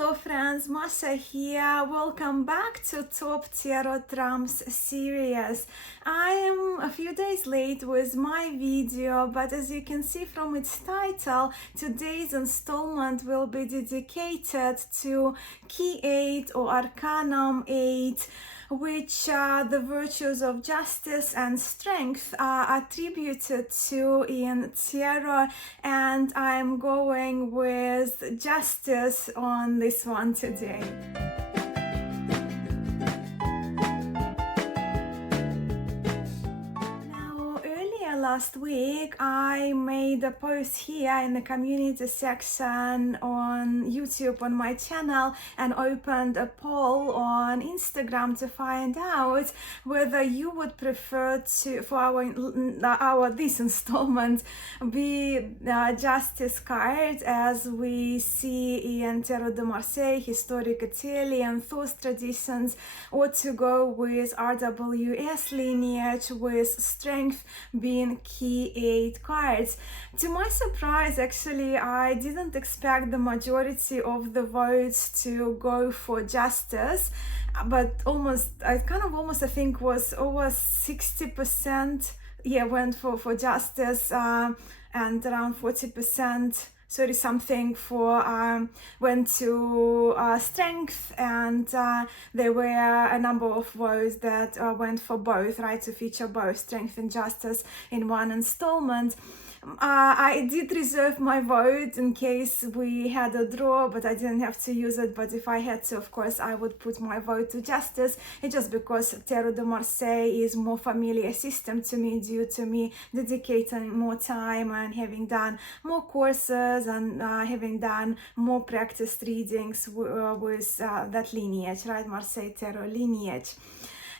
Hello friends, Masha here. Welcome back to Top Tarot Trumps series. I am a few days late with my video, but as you can see from its title, today's installment will be dedicated to Key 8 or Arcanum VIII, which the virtues of justice and strength are attributed to in tarot, and I'm going with justice on this one today. Last week I made a post here in the community section on YouTube on my channel and opened a poll on Instagram to find out whether you would prefer to for our this installment be justice card as we see in Tarot de Marseille, historic Italian thought traditions, or to go with RWS lineage with strength being Key 8 cards. To my surprise, actually, I didn't expect the majority of the votes to go for justice, but I think was over 60%, went for justice, and around 40%. Something for went to strength, and there were a number of votes that went for both, right, to feature both strength and justice in one installment. I did reserve my vote in case we had a draw, but I didn't have to use it. But if I had to, of course, I would put my vote to justice. It's just because Tarot de Marseille is more familiar system to me due to me dedicating more time and having done more courses and having done more practice readings with that lineage, right, Marseille Tarot lineage.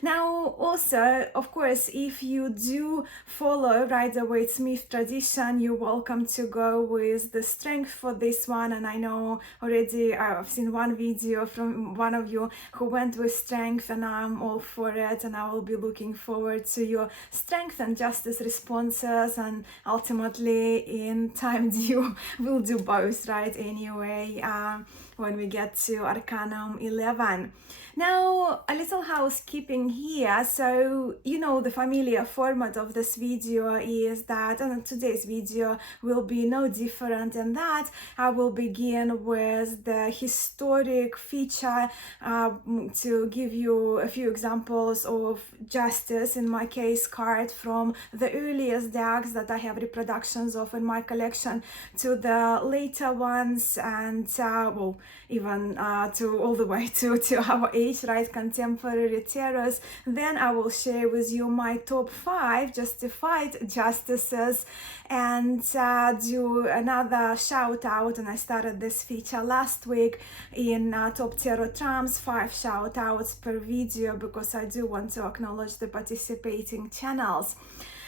Now, also, of course, if you do follow Rider-Waite-Smith tradition, you're welcome to go with the strength for this one. And I know already I've seen one video from one of you who went with strength, and I'm all for it. And I will be looking forward to your strength and justice responses. And ultimately, in time due, we'll do both, right? Anyway, when we get to Arcanum 11. Now, a little housekeeping here. So, the familiar format of this video is that, and today's video will be no different in that. I will begin with the historic feature to give you a few examples of justice, in my case, card from the earliest decks that I have reproductions of in my collection to the later ones, and even to all the way to our age, right, contemporary tarots. Then I will share with you my top 5 justified justices and do another shout out. And I started this feature last week in Top Tarot Trumps, 5 shout outs per video, because I do want to acknowledge the participating channels.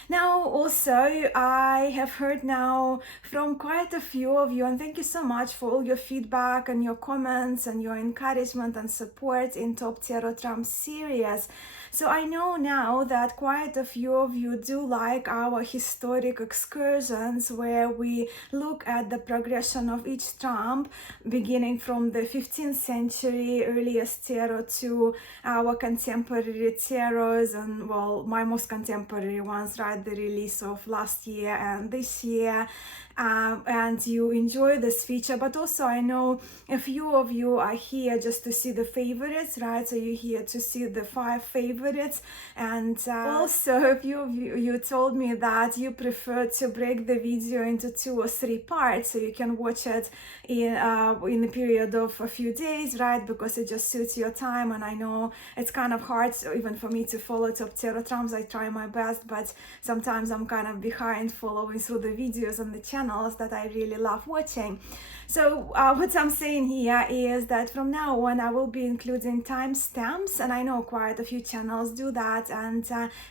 Now, also, I have heard now from quite a few of you, and thank you so much for all your feedback and your comments and your encouragement and support in Top Tarot Trumps series. So I know now that quite a few of you do like our historic excursions, where we look at the progression of each trump, beginning from the 15th century earliest tarot to our contemporary tarots, and my most contemporary ones, right, the release of last year and this year. And you enjoy this feature, but also I know a few of you are here just to see the favorites, right? So you're here to see the 5 favorites, and also a few of you told me that you prefer to break the video into 2 or 3 parts, so you can watch it in a period of a few days, right? Because it just suits your time, and I know it's kind of hard even for me to follow Top Tarot Trumps. I try my best, but sometimes I'm kind of behind following through the videos on the channel that I really love watching. So what I'm saying here is that from now on I will be including timestamps, and I know quite a few channels do that, and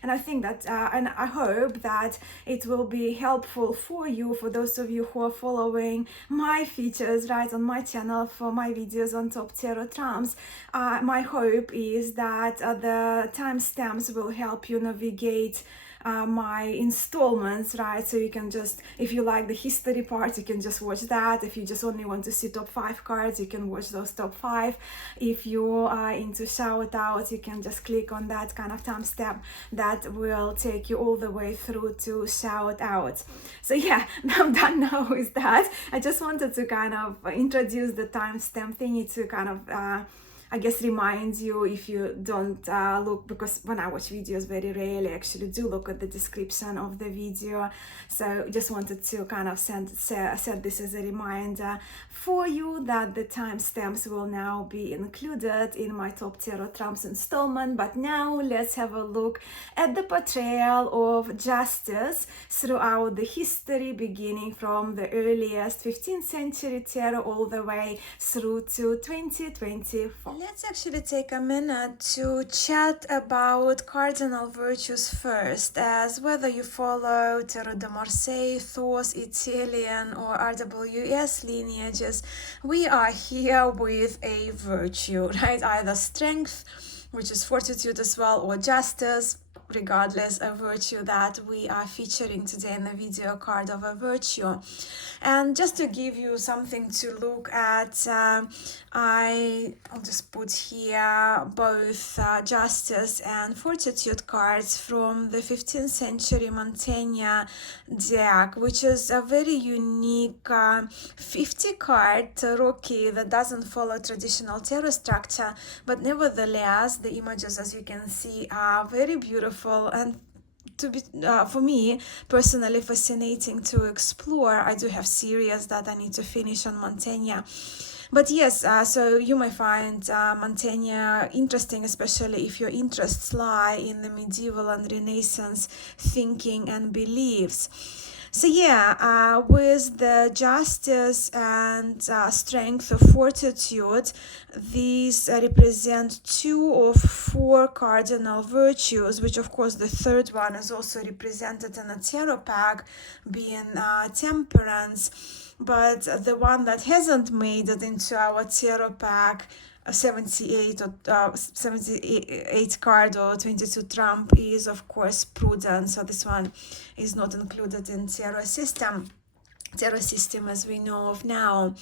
I think that and I hope that it will be helpful for you, for those of you who are following my features right on my channel for my videos on Top Tarot Trumps. My hope is that the timestamps will help you navigate my installments, right? So you can just, if you like the history part, you can just watch that. If you just only want to see top 5 cards, you can watch those top 5. If you are into shoutouts, you can just click on that kind of timestamp that will take you all the way through to shoutouts. So yeah, I'm done now with that. I just wanted to kind of introduce the timestamp thingy to kind of I guess remind you, if you don't look, because when I watch videos very rarely actually do look at the description of the video, so just wanted to kind of set this as a reminder for you that the timestamps will now be included in my Top Tarot Trumps installment. But now let's have a look at the portrayal of justice throughout the history, beginning from the earliest 15th century tarot all the way through to 2024. Let's actually take a minute to chat about cardinal virtues first, as whether you follow Tarot de Marseille, Thoth, Italian or RWS lineages, we are here with a virtue, right? Either strength, which is fortitude as well, or justice, regardless, a virtue that we are featuring today in the video card of a virtue. And just to give you something to look at, I'll just put here both justice and fortitude cards from the 15th century Mantegna deck, which is a very unique 50 card tarot key that doesn't follow traditional tarot structure, but nevertheless the images, as you can see, are very beautiful and to be for me personally fascinating to explore. I do have series that I need to finish on Mantegna. But yes, so you might find Mantegna interesting, especially if your interests lie in the medieval and Renaissance thinking and beliefs. So yeah, with the justice and strength of fortitude, these represent 2 of 4 cardinal virtues, which of course the third one is also represented in a tarot pack, being temperance. But the one that hasn't made it into our tarot pack, 78 card or 22 trump, is of course prudence. So this one is not included in tarot system as we know of now.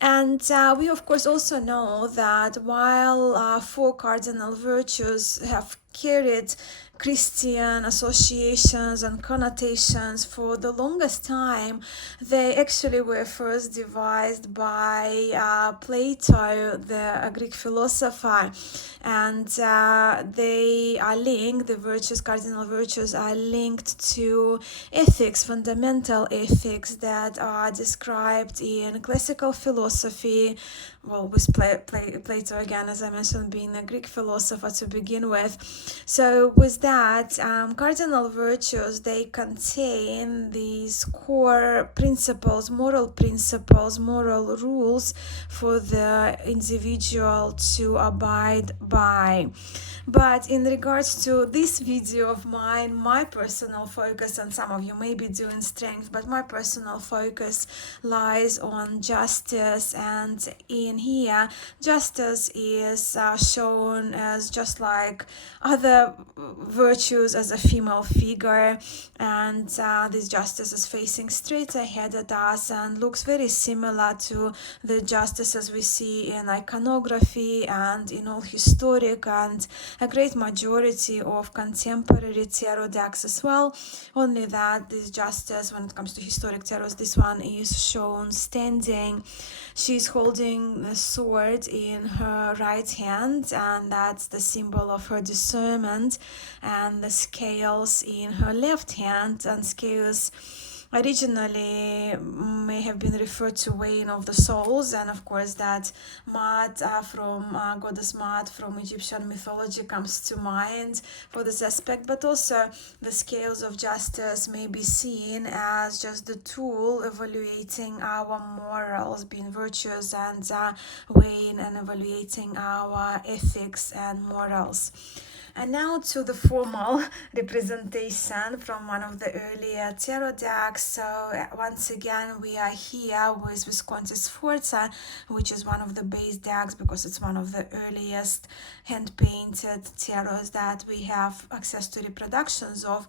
And we of course also know that while 4 cardinal virtues have carried Christian associations and connotations for the longest time, they actually were first devised by Plato, the Greek philosopher, and they are linked, the virtues, cardinal virtues, are linked to ethics, fundamental ethics that are described in classical philosophy, well, with Plato again, as I mentioned, being a Greek philosopher to begin with. So with that, cardinal virtues, they contain these core principles, moral rules for the individual to abide by. But in regards to this video of mine, my personal focus, and some of you may be doing strength, but my personal focus lies on justice. And in here, justice is shown as just like other virtues, as a female figure, and this justice is facing straight ahead at us and looks very similar to the justices we see in iconography and in all historic and a great majority of contemporary tarot decks as well, only that this justice, when it comes to historic tarots, this one is shown standing. She's holding a sword in her right hand, and that's the symbol of her discernment, and the scales in her left hand. And scales originally may have been referred to weighing of the souls, and of course that Maat from goddess Maat from Egyptian mythology comes to mind for this aspect. But also the scales of justice may be seen as just the tool evaluating our morals, being virtues, and weighing and evaluating our ethics and morals. And now to the formal representation from one of the earlier tarot decks. So once again, we are here with Visconti Sforza, which is one of the base decks because it's one of the earliest hand-painted tarots that we have access to reproductions of.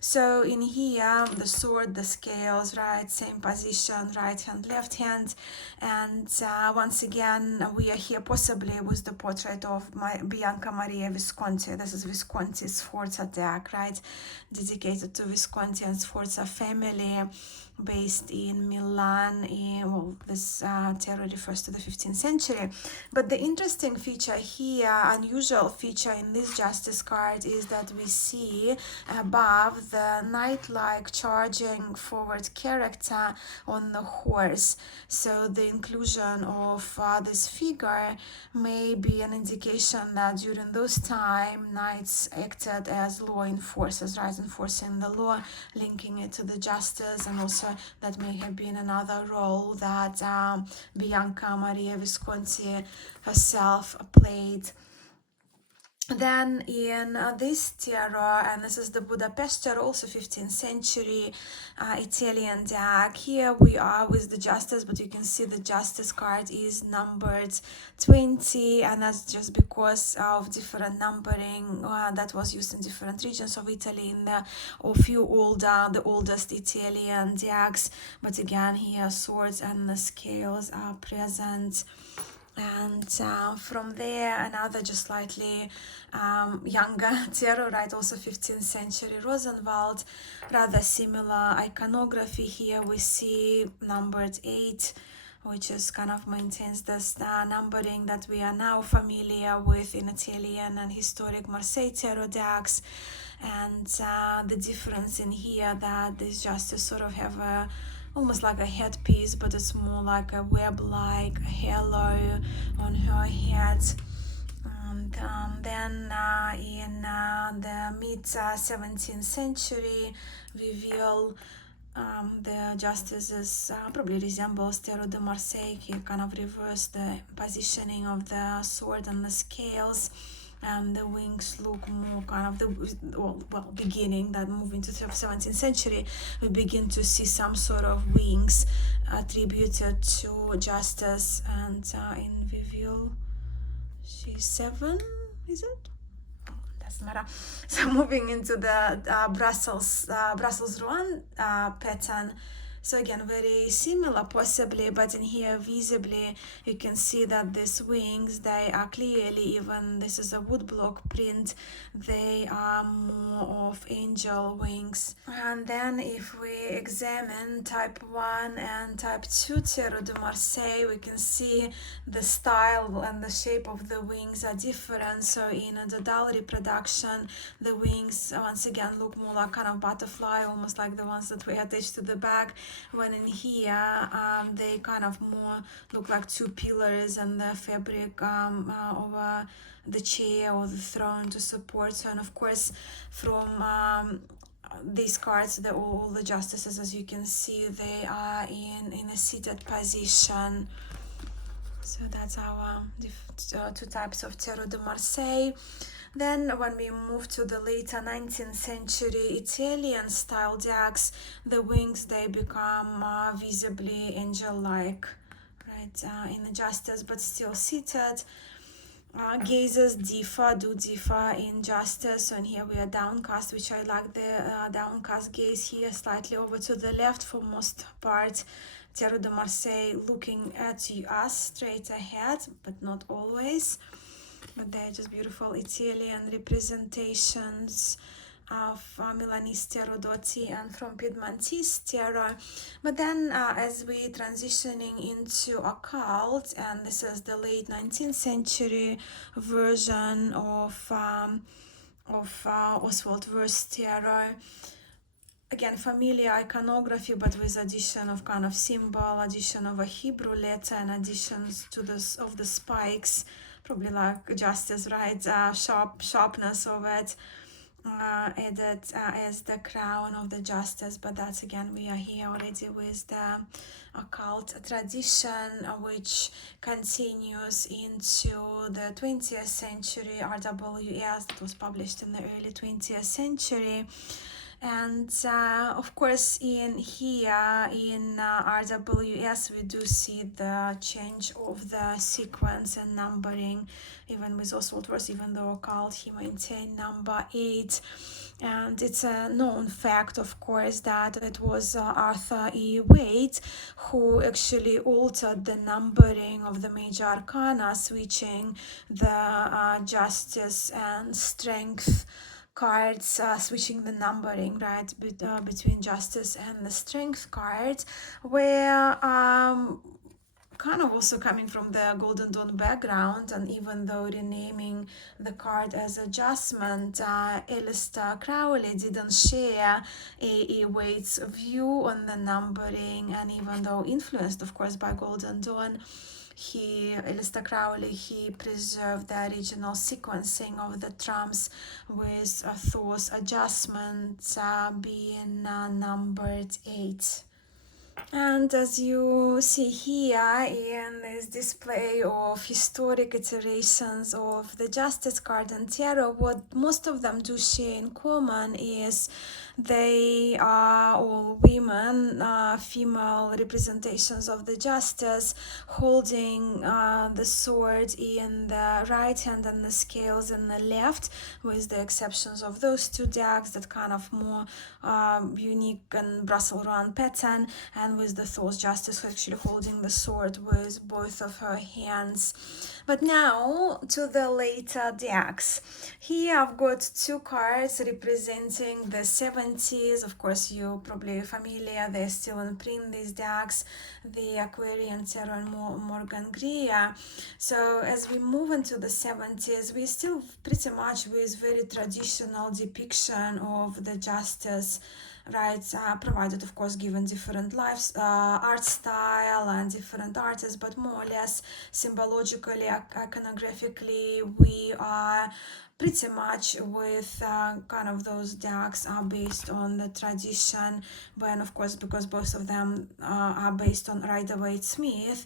So in here, the sword, the scales, right, same position, right hand, left hand. And once again, we are here possibly with the portrait of Bianca Maria Visconti. This is Visconti's Sforza deck, right, dedicated to Visconti and Sforza family, based in Milan. Well, this tarot refers to the 15th century. But the interesting feature here, unusual feature in this Justice card, is that we see above the knight-like charging forward character on the horse. So the inclusion of this figure may be an indication that during those time, knights acted as law enforcers, right, enforcing the law, linking it to the justice, and also that may have been another role that Bianca Maria Visconti herself played. Then in this tarot, and this is the Budapest tarot, also 15th century Italian deck. Here we are with the Justice, but you can see the Justice card is numbered 20, and that's just because of different numbering that was used in different regions of Italy in the the oldest Italian decks. But again, here swords and the scales are present. And from there, another just slightly younger tarot, right, also 15th century Rosenwald, rather similar iconography. Here we see numbered 8, which is kind of maintains this numbering that we are now familiar with in Italian and historic Marseille tarot decks. And the difference in here that these justice sort of have a almost like a headpiece, but it's more like a web-like halo on her head. And then in the mid-17th century, reveal the justices probably resembles Tarot de Marseille. He kind of reversed the positioning of the sword and the scales. And the wings look more kind of beginning that moving to the 17th century, we begin to see some sort of wings attributed to justice. And in reveal, she's 7, is it? Doesn't matter. So moving into the Brussels Rouen pattern. So again, very similar possibly, but in here visibly you can see that these wings, they are clearly, even this is a woodblock print, they are more of angel wings. And then if we examine type 1 and type 2 Tarot de Marseille, we can see the style and the shape of the wings are different. So in a Dodal reproduction, the wings once again look more like kind of butterfly, almost like the ones that we attach to the back. When in here, they kind of more look like two pillars and the fabric over the chair or the throne to support. So, and of course, from these cards, all the justices, as you can see, they are in a seated position. So that's our two types of Tarot de Marseille. Then when we move to the later 19th century Italian style decks, the wings, they become visibly angel-like, right, in the justice, but still seated. Gazes do differ in justice. So in here we are downcast, which I like the downcast gaze here, slightly over to the left for most part. Tarot de Marseille looking at us straight ahead, but not always. But they're just beautiful Italian representations of Milanese Tarot Dotti and from Piedmontese Tarot. But then as we transitioning into occult, and this is the late 19th century version of Oswald Verse Tarot. Again, familiar iconography, but with addition of kind of symbol, addition of a Hebrew letter, and additions to this of the spikes, probably like justice, right? Sharpness of it, added as the crown of the justice. But that's again, we are here already with the occult tradition, which continues into the 20th century. RWS, that was published in the early 20th century. And of course in here in RWS we do see the change of the sequence and numbering, even with Oswald Verse, even though occult he maintained number 8. And it's a known fact, of course, that it was Arthur E. Waite who actually altered the numbering of the major arcana, switching the justice and strength cards, switching the numbering, right, between justice and the strength cards, where kind of also coming from the Golden Dawn background, and even though renaming the card as Adjustment, Aleister Crowley didn't share A.E. Waite's view on the numbering, and even though influenced, of course, by Golden Dawn, Aleister Crowley, he preserved the original sequencing of the trumps with Thor's Adjustment being numbered 8. And as you see here in this display of historic iterations of the Justice card and Tarot, what most of them do share in common is they are all women, female representations of the Justice, holding the sword in the right hand and the scales in the left, with the exceptions of those two decks, that kind of more unique and Brussels round pattern, and with the Thor's Justice actually holding the sword with both of her hands. But now to the later decks. Here I've got two cards representing the 70s. Of course, you're probably familiar, they're still in print, these decks, the Aquarian Tarot and Morgan Greer. So as we move into the 70s, we're still pretty much with very traditional depiction of the Justice, right, provided of course given different art style and different artists, but more or less symbologically, iconographically, we are pretty much with kind of those decks are based on the tradition, but of course because both of them are based on Rider-Waite Smith,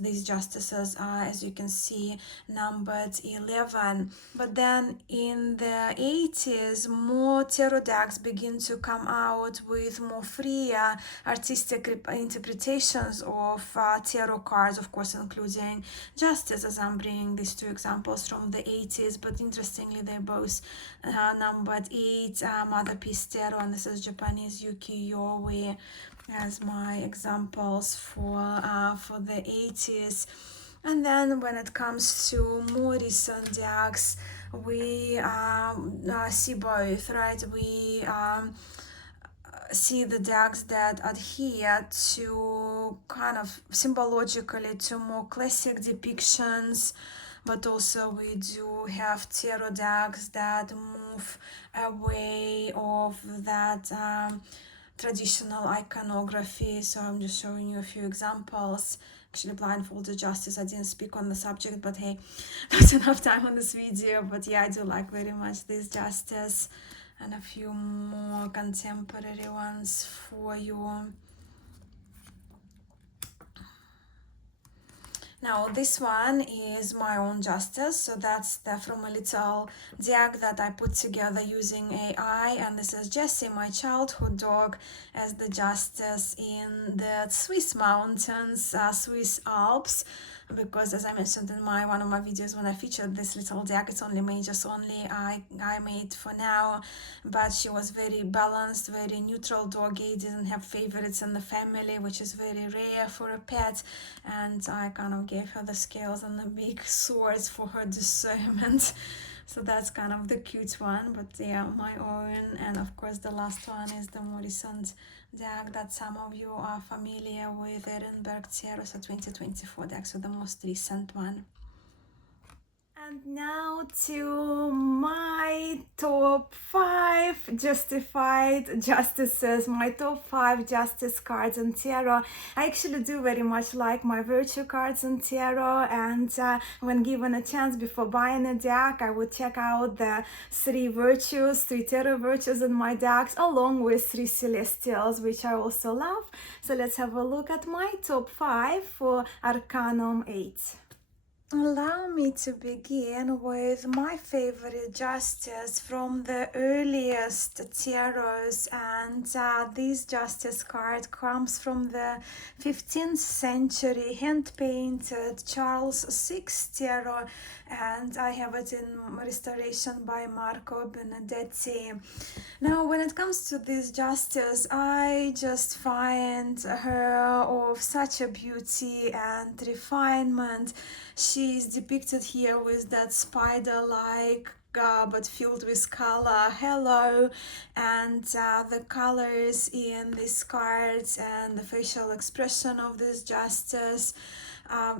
these justices are, as you can see, numbered 11. But then in the 80s, more tarot decks begin to come out with more freer artistic interpretations of tarot cards, of course including Justice, as I'm bringing these two examples from the 80s, but interestingly they're both numbered 8, Mother Peace Tarot, and this is Japanese Ukiyo-e as my examples for the 80s. And then when it comes to more recent decks, we see both, right? We see the decks that adhere to kind of symbologically to more classic depictions, but also we do have tarot decks that move away of that traditional iconography. So I'm just showing you a few examples. Actually, blindfolded Justice, I didn't speak on the subject, but hey, not enough time on this video. But yeah, I do like very much this Justice, and a few more contemporary ones for you. Now this one is my own Justice, so that's from a little deck that I put together using AI, and this is Jessie, my childhood dog, as the Justice in the Swiss mountains, Swiss Alps, because as I mentioned in one of my videos when I featured this little deck, it's only majors only I made for now, but she was very balanced, very neutral doggy, didn't have favorites in the family, which is very rare for a pet, and I kind of gave her the scales and the big swords for her discernment. So that's kind of the cute one, but yeah, my own. And of course the last one is the more recent deck that some of you are familiar with, Ehrenberg Tarot, so 2024 deck, so the most recent one. And now to my top 5 justified justices, my top 5 justice cards in tarot. I actually do very much like my virtue cards in tarot, and when given a chance before buying a deck, I would check out the 3 tarot virtues in my decks, along with 3 celestials, which I also love. So let's have a look at my top 5 for Arcanum VIII. Allow me to begin with my favorite justice from the earliest tarots, and this justice card comes from the 15th century hand-painted Charles VI tarot, and I have it in restoration by Marco Benedetti. Now, when it comes to this justice, I just find her of such a beauty and refinement. She's depicted here with that spider-like but filled with color halo, and the colors in these cards and the facial expression of this justice,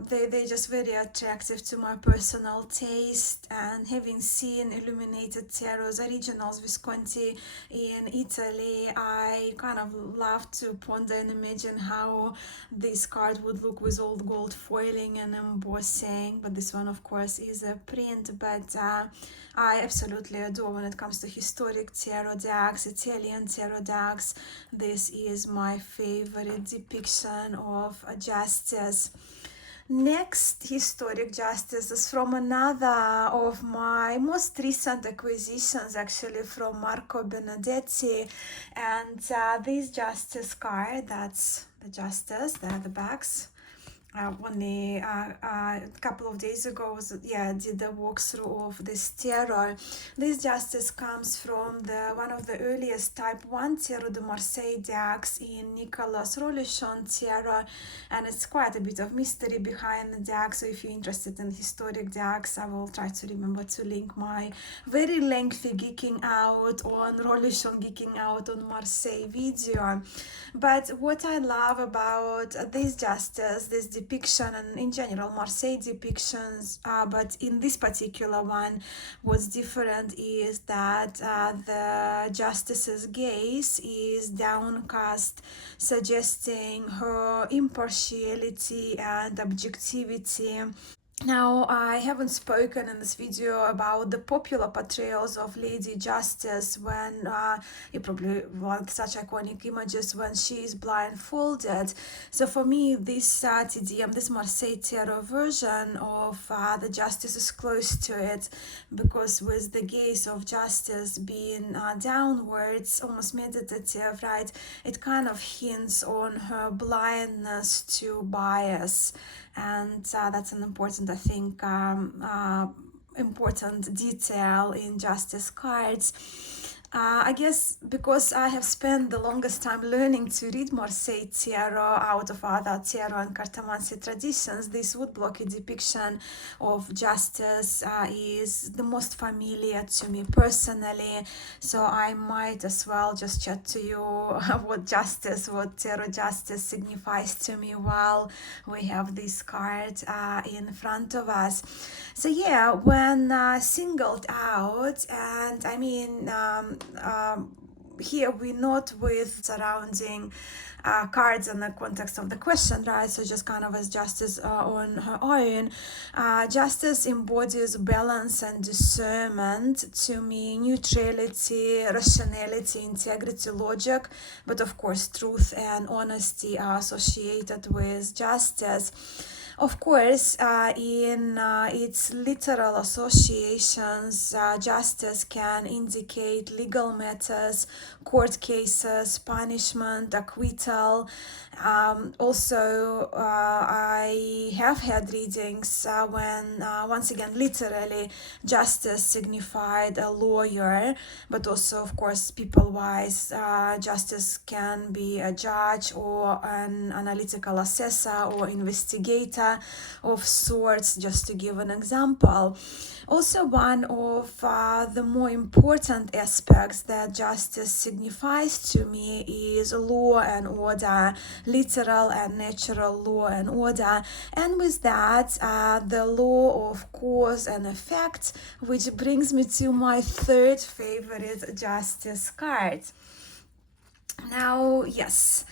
they're just very attractive to my personal taste. And having seen illuminated tarots originals Visconti in Italy, I kind of love to ponder and imagine how this card would look with old gold foiling and embossing. But this one, of course, is a print, but I absolutely adore when it comes to historic tarot decks, Italian tarot decks. This is my favorite depiction of a justice. Next historic justice is from another of my most recent acquisitions, actually, from Marco Benedetti. And this justice card, that's the justice, they're the backs. Only a couple of days ago, did a walkthrough of this tarot. This justice comes from one of the earliest Type 1 Tarot de Marseille decks in Nicolas Rollichon tarot, and it's quite a bit of mystery behind the deck. So if you're interested in historic decks, I will try to remember to link my very lengthy geeking out on Rollichon, geeking out on Marseille video. But what I love about this justice, this depiction, and in general Marseille depictions, but in this particular one, what's different is that the justice's gaze is downcast, suggesting her impartiality and objectivity. Now, I haven't spoken in this video about the popular portrayals of Lady Justice when you probably want such iconic images when she is blindfolded. So for me, this TDM, this Marseille Tarot version of the Justice is close to it, because with the gaze of Justice being downwards, almost meditative, right, it kind of hints on her blindness to bias. And that's an important, I think, important detail in justice cards. I guess because I have spent the longest time learning to read Marseille tarot out of other tarot and cartomancy traditions, this woodblocky depiction of justice is the most familiar to me personally. So I might as well just chat to you what tarot justice signifies to me while we have this card in front of us. So yeah, when singled out, and I mean, here we're not with surrounding cards in the context of the question, right? So just kind of as justice on her own. Justice embodies balance and discernment to me, neutrality, rationality, integrity, logic, but of course truth and honesty are associated with justice. Of course, in its literal associations, justice can indicate legal matters, court cases, punishment, acquittal. Also, I have had readings when, once again, literally, justice signified a lawyer, but also, of course, people-wise, justice can be a judge or an analytical assessor or investigator of sorts, just to give an example. Also, one of the more important aspects that justice signifies to me is law and order, literal and natural law and order, and with that, the law of cause and effect, which brings me to my third favorite justice card. Now, yes,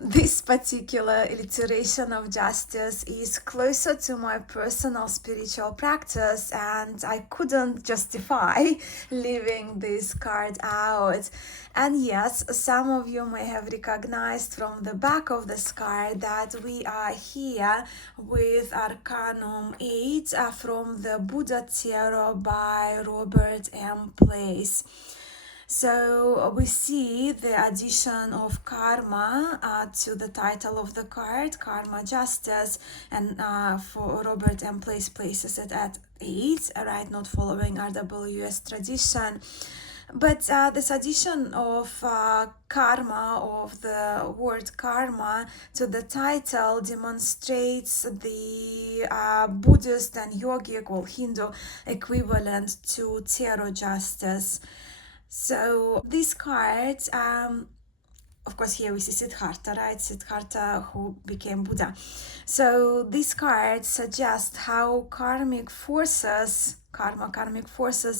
This particular iteration of justice is closer to my personal spiritual practice, and I couldn't justify leaving this card out. And yes, some of you may have recognized from the back of this card that we are here with Arcanum VIII from the Buddha Tarot by Robert M. Place. So we see the addition of karma to the title of the card, Karma Justice, and for Robert M. Place places it at 8, right, not following RWS tradition. But this addition of karma, of the word karma to the title, demonstrates the Buddhist and yogic or Hindu equivalent to tarot justice. So this card, of course, here we see Siddhartha, right? Siddhartha who became Buddha. So this card suggests how karmic forces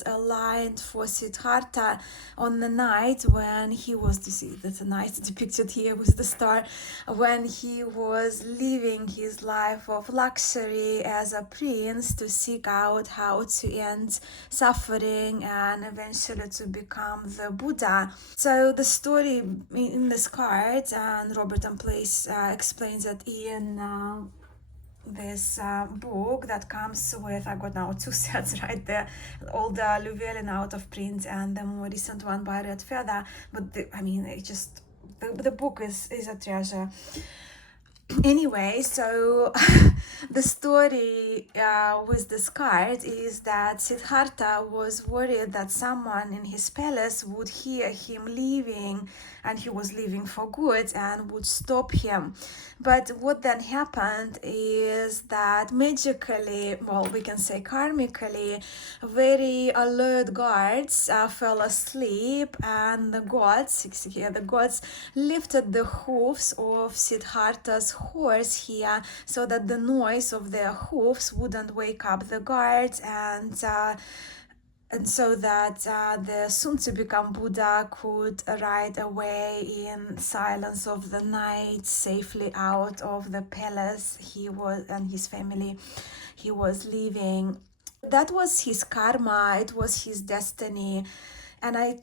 aligned for Siddhartha on the night when he was, that's a night depicted here with the star, when he was living his life of luxury as a prince to seek out how to end suffering and eventually to become the Buddha. So the story in this card, and Robert M. Place explains it in this book that comes with, I got now 2 sets right there, older Llewellyn out of print and the more recent one by Red Feather, but the book is a treasure. Anyway, so the story with this card is that Siddhartha was worried that someone in his palace would hear him leaving, and he was leaving for good, and would stop him. But what then happened is that magically, well, we can say karmically, very alert guards fell asleep, and the gods lifted the hoofs of Siddhartha's horse here so that the noise of their hoofs wouldn't wake up the guards, and so that the soon-to-become Buddha could ride away in silence of the night safely out of the palace he was and his family he was leaving. That was his karma, it was his destiny, and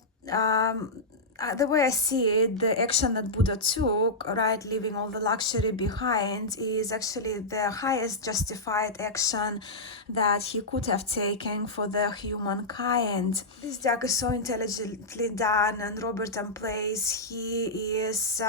the way I see it, the action that Buddha took, right, leaving all the luxury behind, is actually the highest justified action that he could have taken for the humankind. This deck is so intelligently done, and Robert M. Place, he is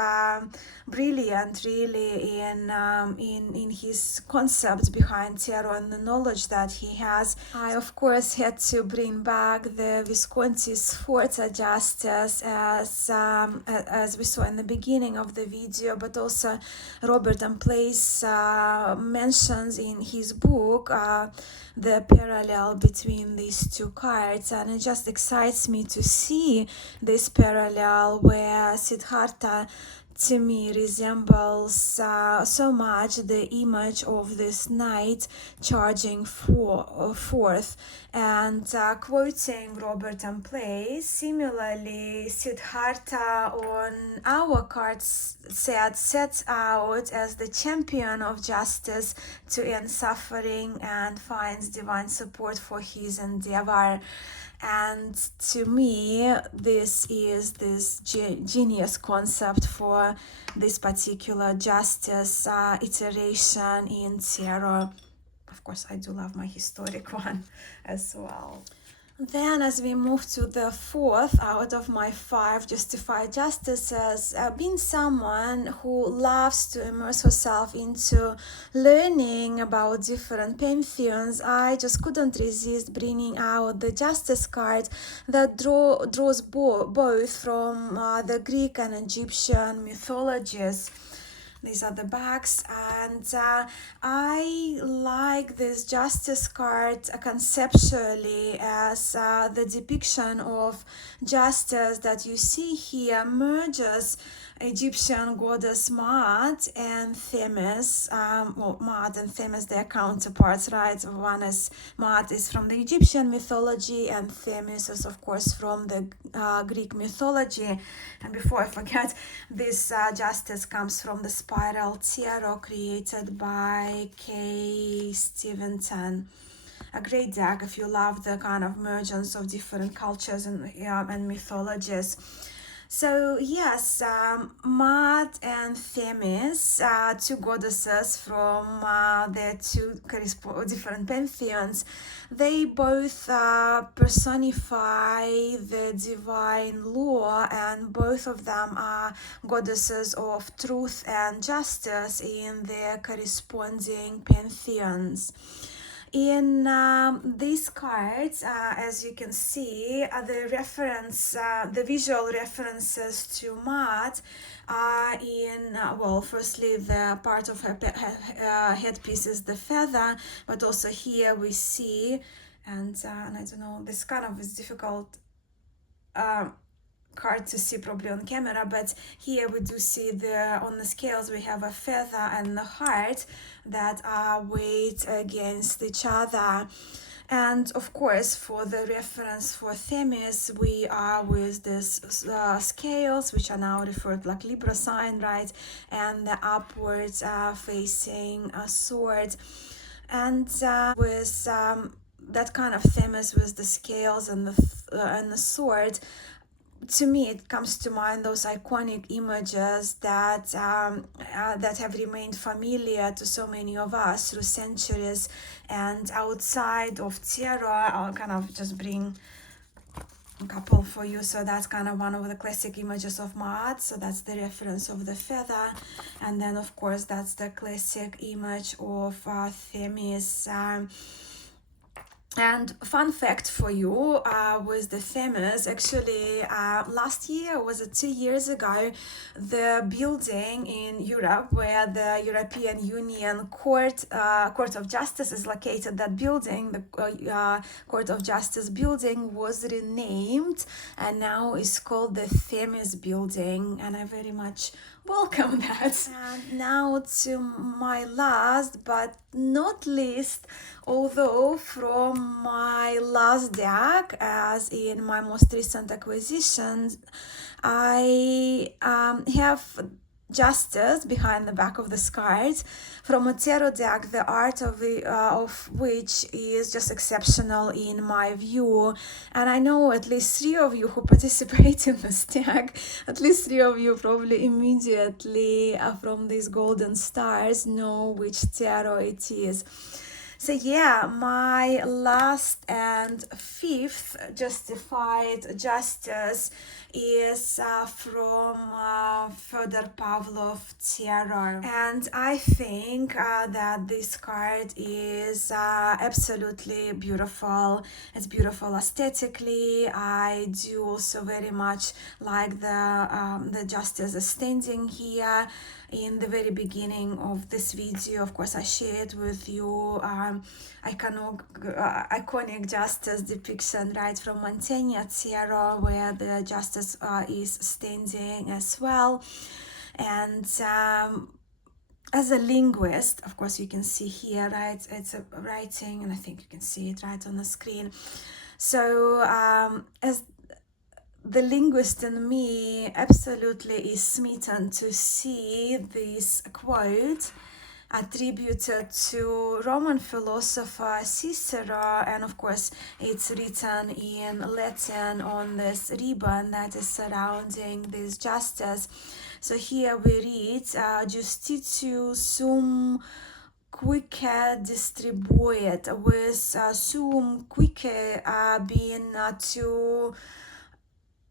brilliant really in his concepts behind tarot and the knowledge that he has. I of course had to bring back the Visconti Sforza Justice as we saw in the beginning of the video, but also Robert M. Place mentions in his book the parallel between these 2 cards, and it just excites me to see this parallel where Siddhartha to me resembles so much the image of this knight charging forth. And quoting Robert M. Place, similarly, Siddhartha on our cards sets out as the champion of justice to end suffering and finds divine support for his endeavor. And to me, this is this genius concept for this particular justice iteration in tarot. Of course, I do love my historic one as well. Then as we move to the 4th out of my 5 justified justices, being someone who loves to immerse herself into learning about different pantheons, I just couldn't resist bringing out the justice card that draws both from the Greek and Egyptian mythologies. These are the backs, and I like this justice card conceptually as the depiction of justice that you see here merges Egyptian goddess Maat and Themis. Well, Maat and Themis, their counterparts, right? One is Maat is from the Egyptian mythology, and Themis is, of course, from the Greek mythology. And before I forget, this justice comes from the spiral tarot created by K. Stevenson. A great deck if you love the kind of mergence of different cultures and mythologies. So yes, Maat and Themis, two goddesses from their two different pantheons, they both personify the divine law, and both of them are goddesses of truth and justice in their corresponding pantheons. In these cards, as you can see, the visual references to Maat are in, well, firstly, the part of her headpiece is the feather, but also here we see, and I don't know, this kind of is difficult card to see probably on camera, but here we do see on the scales we have a feather and the heart that are weighed against each other. And of course, for the reference for Themis, we are with this scales, which are now referred like Libra sign, right? And the upwards facing a sword. And with that kind of Themis with the scales and the sword, to me, it comes to mind those iconic images that that have remained familiar to so many of us through centuries. And outside of tarot, I'll kind of just bring a couple for you. So that's kind of one of the classic images of Maat. So that's the reference of the feather. And then, of course, that's the classic image of Themis. And fun fact for you with the Themis, actually last year, was it 2 years ago, the building in Europe where the European Union Court of Justice is located, that building, the Court of Justice building, was renamed and now is called the Themis building, and I very much welcome that. And now to my last but not least, although from my last deck, as in my most recent acquisitions, I have Justice behind the back of this card from a tarot deck, the art of which is just exceptional in my view. And I know at least 3 of you who participate in this deck, at least 3 of you probably immediately from these golden stars know which tarot it is. So yeah, my last and 5th justified justice is from Fyodor Pavlov Tarot, and I think that this card is absolutely beautiful. It's beautiful aesthetically. I do also very much like the justice standing here. In the very beginning of this video, of course, I shared with you iconic justice depiction right from Mantegna Tarot, where the justice is standing as well. And as a linguist, of course, you can see here, right, it's a writing, and I think you can see it right on the screen. So as the linguist in me absolutely is smitten to see this quote attributed to Roman philosopher Cicero, and of course it's written in Latin on this ribbon that is surrounding this justice. So here we read Justitiu sum quique distribuit, with sum quique being to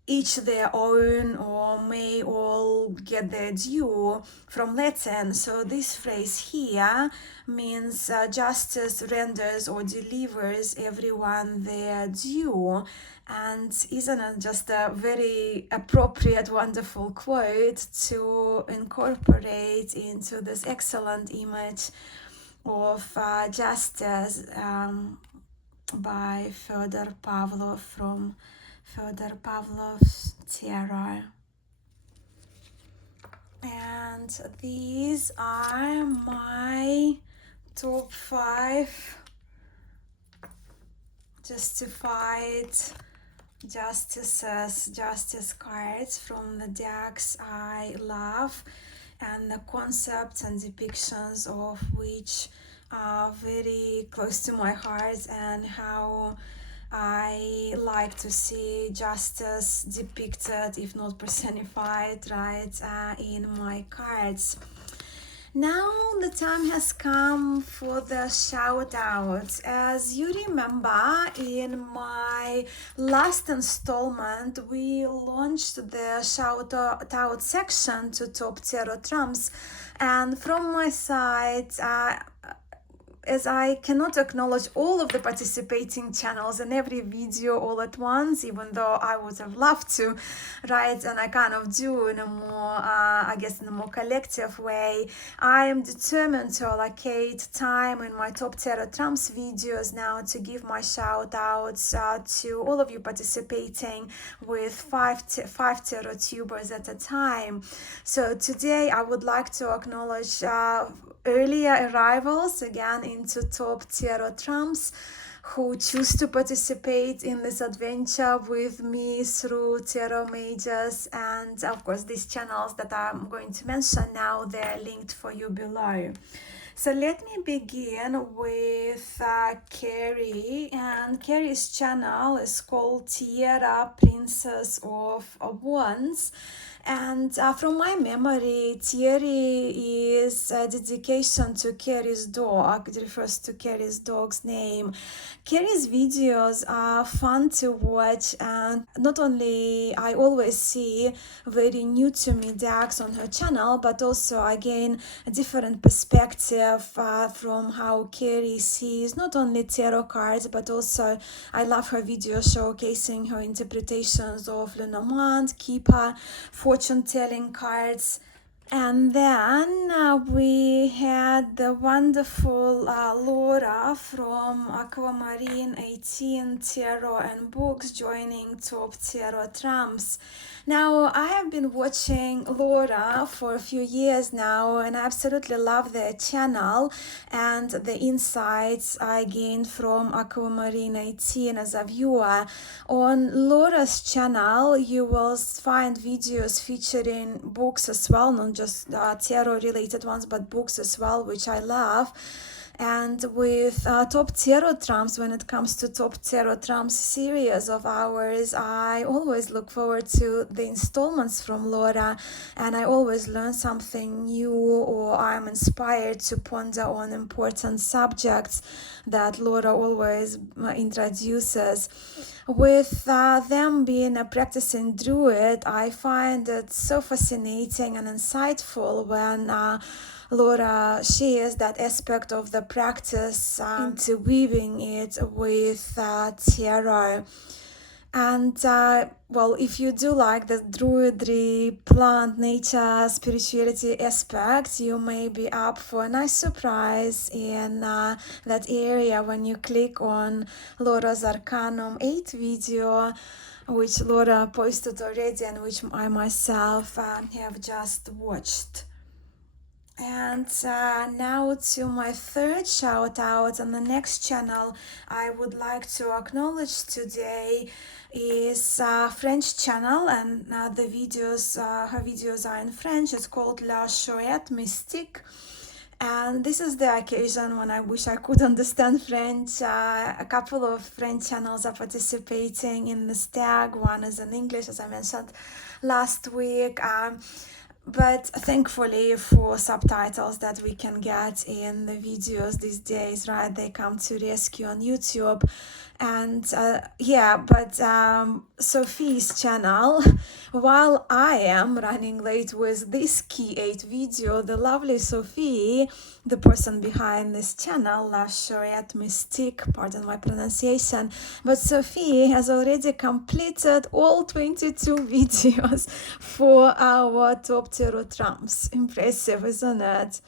each their own, or may all get their due, from Latin. So this phrase here means justice renders or delivers everyone their due. And isn't it just a very appropriate, wonderful quote to incorporate into this excellent image of justice by Fyodor Pavlov from Fyodor Pavlov's Tarot. And these are my top 5 justified justice cards from the decks I love, and the concepts and depictions of which are very close to my heart, and how I like to see justice depicted, if not personified, right, in my cards. Now the time has come for the shout outs. As you remember, in my last installment, we launched the shout out section to top tarot trumps, and from my side, as I cannot acknowledge all of the participating channels in every video all at once, even though I would have loved to, right, and I kind of do in a more, I guess, in a more collective way, I am determined to allocate time in my Top Tarot Trumps videos now to give my shout outs to all of you participating with five tarot tubers at a time. So today I would like to acknowledge earlier arrivals again into top tarot trumps who choose to participate in this adventure with me through tarot majors, and of course these channels that I'm going to mention now, they're linked for you below. So let me begin with Carrie, and Carrie's channel is called Tiara Princess of Wands. And from my memory, Thierry is a dedication to Carrie's dog. It refers to Carrie's dog's name. Carrie's videos are fun to watch, and not only I always see very new to me decks on her channel, but also I gain a different perspective from how Carrie sees not only tarot cards, but also I love her videos showcasing her interpretations of Lenormand, Keeper, fortune-telling cards. And then we had the wonderful Laura from Aquamarine 18 Tarot and Books joining Top Tarot Trumps. Now, I have been watching Laura for a few years now, and I absolutely love their channel and the insights I gained from Aquamarine 18 as a viewer. On Laura's channel, you will find videos featuring books as well, not just tarot-related ones, but books as well, which I love. And with Top Tarot Trumps, when it comes to Top Tarot Trumps series of ours, I always look forward to the installments from Laura, and I always learn something new, or I'm inspired to ponder on important subjects that Laura always introduces. With them being a practicing druid, I find it so fascinating and insightful when Laura shares that aspect of the practice, interweaving it with tarot. And well, if you do like the druidry, plant, nature, spirituality aspect, you may be up for a nice surprise in that area when you click on Laura's Arcanum VIII video, which Laura posted already and which I myself have just watched. And now to my third shout out on the next channel I would like to acknowledge today is a French channel, and the videos, her videos are in French. It's called La Chouette Mystique. And this is the occasion when I wish I could understand French. A couple of French channels are participating in this tag. One is in English, as I mentioned last week. But thankfully for subtitles that we can get in the videos these days, right? They come to rescue on YouTube. And Sophie's channel, while I am running late with this Key 8 video, the lovely Sophie, the person behind this channel, La Chouette Mystique, pardon my pronunciation, but Sophie has already completed all 22 videos for our Top Tarot Trumps. Impressive, isn't it?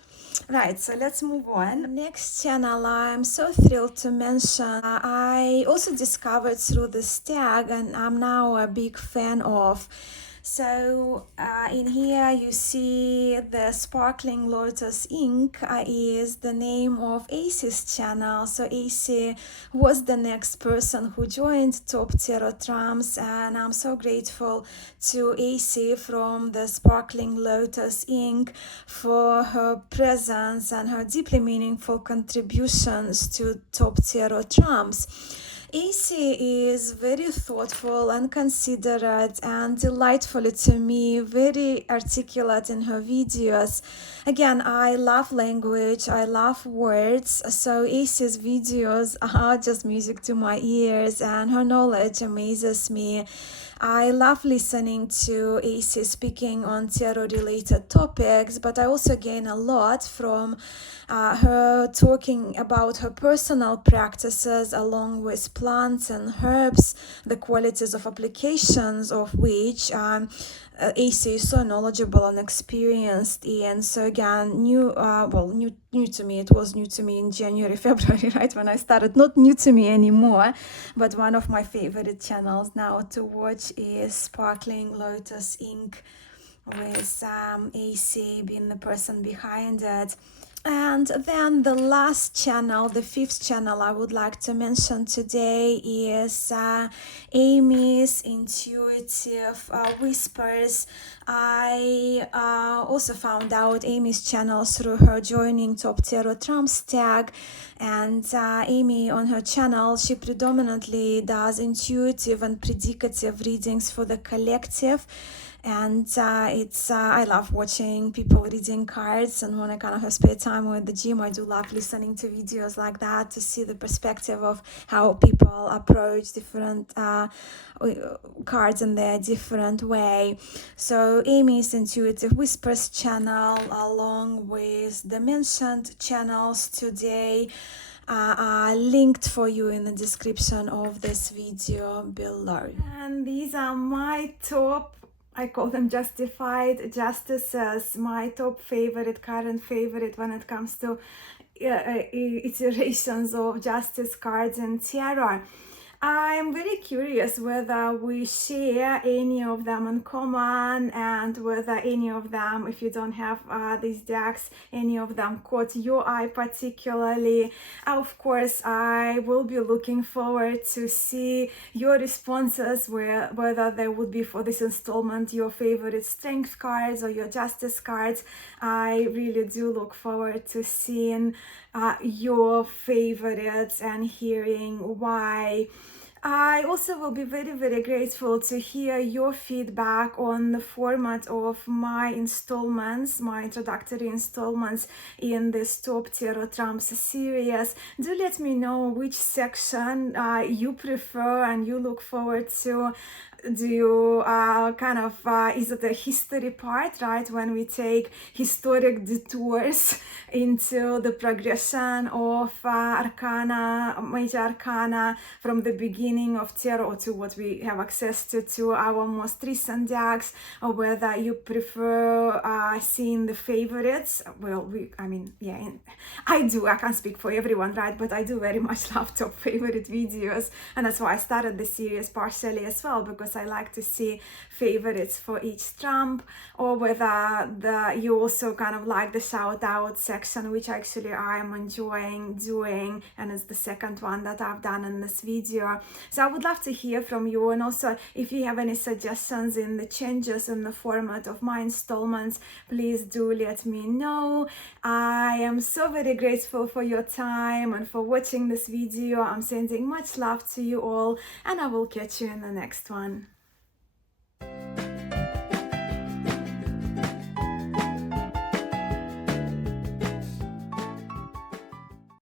Right, so let's move on. Next channel I'm so thrilled to mention, I also discovered through this tag, and I'm now a big fan of. So in here you see the sparkling Lotus Ink is the name of AC's channel. So AC was the next person who joined Top Tarot Trumps, and I'm so grateful to AC from the sparkling Lotus Ink for her presence and her deeply meaningful contributions to Top Tarot Trumps. AC is very thoughtful and considerate and delightfully to me, very articulate in her videos. Again, I love language, I love words, so AC's videos are just music to my ears, and her knowledge amazes me. I love listening to AC speaking on tarot-related topics, but I also gain a lot from her talking about her personal practices along with plants and herbs, the qualities of applications of which AC is so knowledgeable and experienced in. So again, new to me. It was new to me in January, February, right, when I started. Not new to me anymore, but one of my favorite channels now to watch is Sparkling Lotus Ink, with AC being the person behind it. And then the last channel, the fifth channel I would like to mention today is Amy's Intuitive Whispers. I also found out Amy's channel through her joining Top Tarot Trumps tag, and Amy on her channel, she predominantly does intuitive and predicative readings for the collective. And I love watching people reading cards, and when I kind of have spare time or at the gym, I do love listening to videos like that to see the perspective of how people approach different cards in their different way. So Amy's Intuitive Whispers channel, along with the mentioned channels today, are linked for you in the description of this video below. And these are my top, I call them justified justices, my top favorite, current favorite when it comes to iterations of justice cards in tarot. I'm very curious whether we share any of them in common, and whether any of them, if you don't have these decks, any of them caught your eye particularly. Of course, I will be looking forward to see your responses, whether they would be for this installment your favorite strength cards or your justice cards. I really do look forward to seeing your favorites and hearing why. I also will be very, very grateful to hear your feedback on the format of my installments, my introductory installments in this Top Tarot Trumps series. Do let me know which section you prefer and you look forward to. Do you is it a history part, right, when we take historic detours into the progression of Arcana, Major Arcana, from the beginning of tarot to what we have access to our most recent decks, or whether you prefer seeing the favorites? Well, I do. I can't speak for everyone, right, but I do very much love top favorite videos, and that's why I started the series partially as well, because I like to see favorites for each trump. Or whether you also kind of like the shout out section, which actually I am enjoying doing, and it's the second one that I've done in this video. So I would love to hear from you, and also if you have any suggestions in the changes in the format of my installments, please do let me know. I am so very grateful for your time and for watching this video. I'm sending much love to you all, and I will catch you in the next one.